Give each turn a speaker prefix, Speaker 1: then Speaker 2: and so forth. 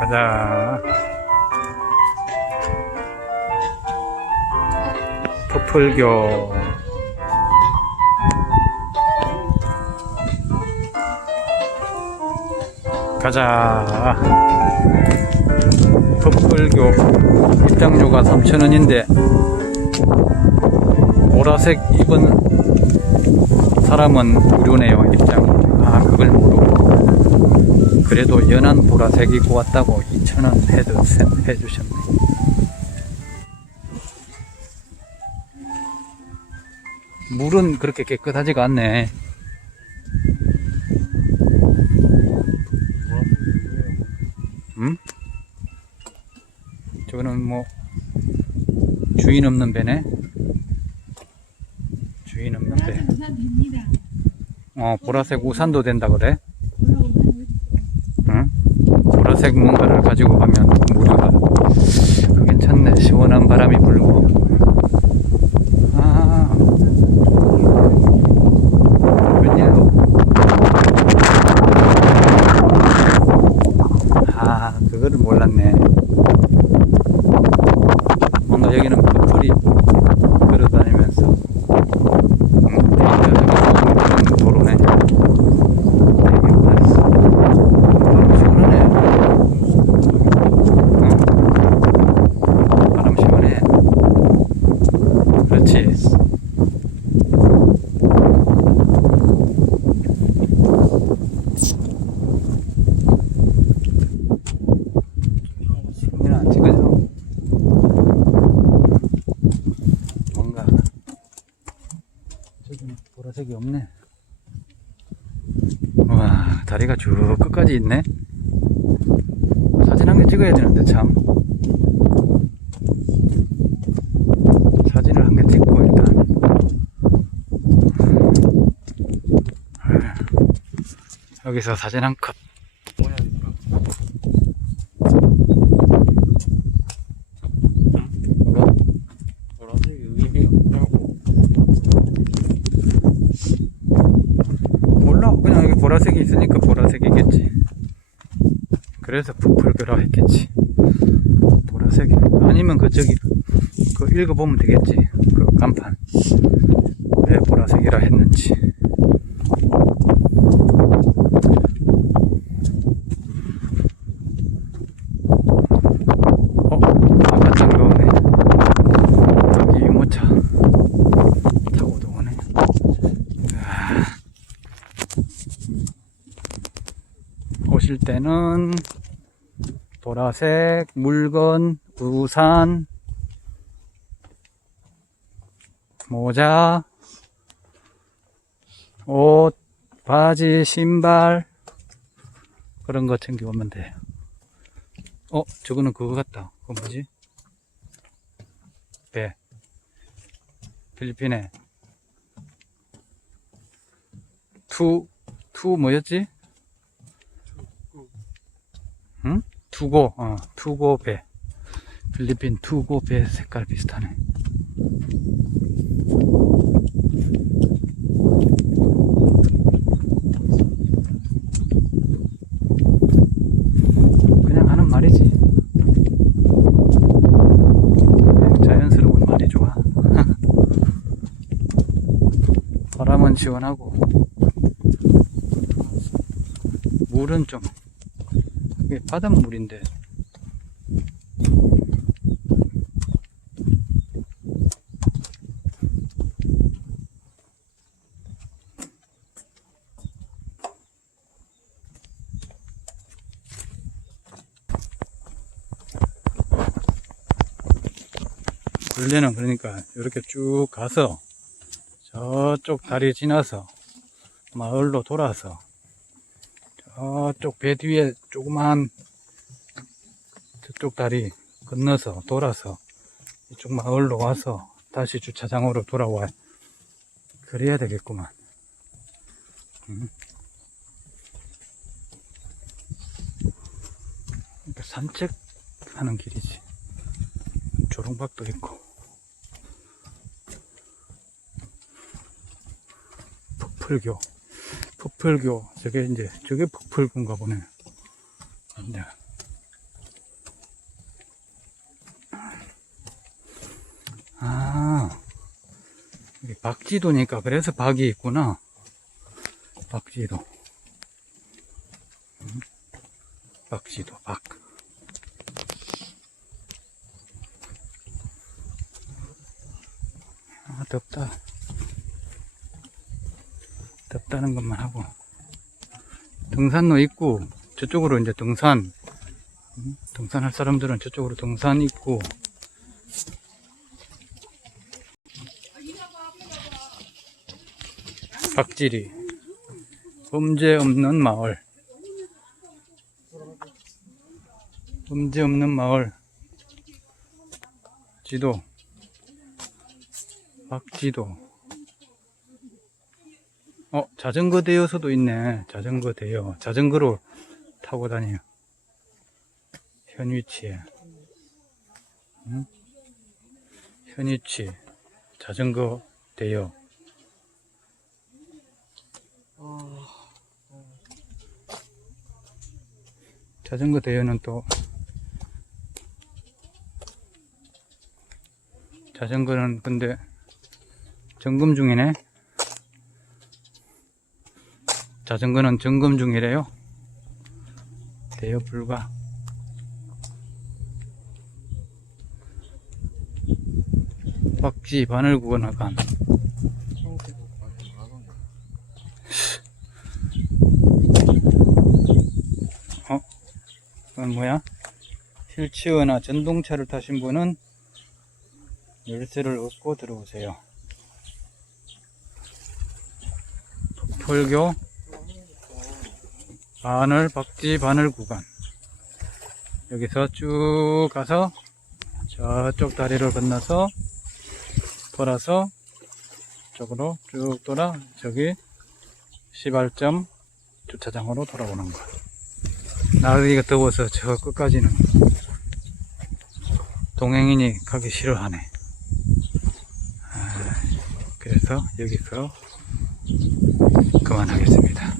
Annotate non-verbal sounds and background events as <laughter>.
Speaker 1: 가자. 퍼플교. 가자. 퍼플교 입장료가 3,000원인데 보라색 입은 사람은 무료네요 입장. 아 그걸 모르고 그래도 연한 보라색 입고 왔다고 2,000원 해주, 해주셨네. 물은 그렇게 깨끗하지가 않네. 음? 저거는 뭐 주인 없는 배네. 주인 없는 배. 어 보라색 우산도 된다 그래.
Speaker 2: 보라 우산 여기 있어요.
Speaker 1: 응? 보라색 뭔가를 가지고 가면 무료다. 그 괜찮네. 시원한 바람이 불고. 아. 웬일로? 아, 그거를 몰랐네. 뭔가 여기는 풀이 걸어다니면서. 음, 데이터가 좋은 도로네. 되게 나이스. 바람 시원하네. 응. 바람 시원해. 그렇지. 승민아 안 찍어줘. 뭔가 저기는 보라색이 없네. 와 다리가 쭉 끝까지 있네. 사진 한 개 찍어야 되는데 참. 사진을 한 개 찍고 일단. 여기서 사진 한 컷. 뭐가?
Speaker 3: 보라색 의미 없다고
Speaker 1: 몰라. 그냥 여기 보라색이 있으니까 보라색이겠지. 그래서 부풀그라 했겠지. 보라색이. 아니면 그 저기, 그 읽어보면 되겠지. 그 간판. 왜 보라색이라 했는지. 어? 아까 장가 오네. 여기 유모차 타고도 오네. 아. 오실 때는 보라색 물건, 우산, 모자, 옷, 바지, 신발 그런 거 챙겨오면 돼요. 어, 저거는 그거 같다. 그거 뭐지? 배. 필리핀에 투, 투 뭐였지? 응? 투고, 어, 투고 배. 필리핀 투고 배 색깔 비슷하네. 그냥 하는 말이지. 그냥 자연스러운 말이 좋아. <laughs> 바람은 시원하고, 물은 좀, 바닷물인데, 원래는 그러니까 이렇게 쭉 가서 저쪽 다리 지나서 마을로 돌아서 저쪽 배 뒤에 조그만 저쪽 다리 건너서 돌아서 이쪽 마을로 와서 다시 주차장으로 돌아와. 그래야 되겠구만. 음. 그러니까 산책하는 길이지. 조롱박도 있고. 폭풀교 폭풀교. 저게 이제 저게 부풀군가 보네. 네. 아 박지도니까 그래서 박이 있구나. 박지도. 박지도 박. 아, 덥다. 덥다는 것만 하고. 등산로 있고, 저쪽으로 이제 등산, 음, 등산할 사람들은 저쪽으로 등산 있고, 박지리. 범죄 없는 마을. 범죄 없는 마을. 지도. 박지도 어 자전거 대여소도 있네. 자전거 대여. 자전거로 타고 다녀요. 현 위치에. 응? 현 위치. 자전거 대여. 자전거 대여는 또 자전거는 근데 점검 중이네 자전거는 점검 중이래요. 대여 불가. 박지 바늘
Speaker 3: 형태고까지 만원
Speaker 1: 그건 뭐야? 휠체어나 전동차를 타신 분은 열쇠를 얻고 들어오세요. 도폴교 바늘 박지 바늘 구간 여기서 쭉 가서 저쪽 다리를 건너서 돌아서 쪽으로 쭉 돌아 저기 시발점 주차장으로 돌아오는 것. 나가기가 더워서 저 끝까지는 동행인이 가기 싫어하네. 아, 그래서 여기서 그만하겠습니다.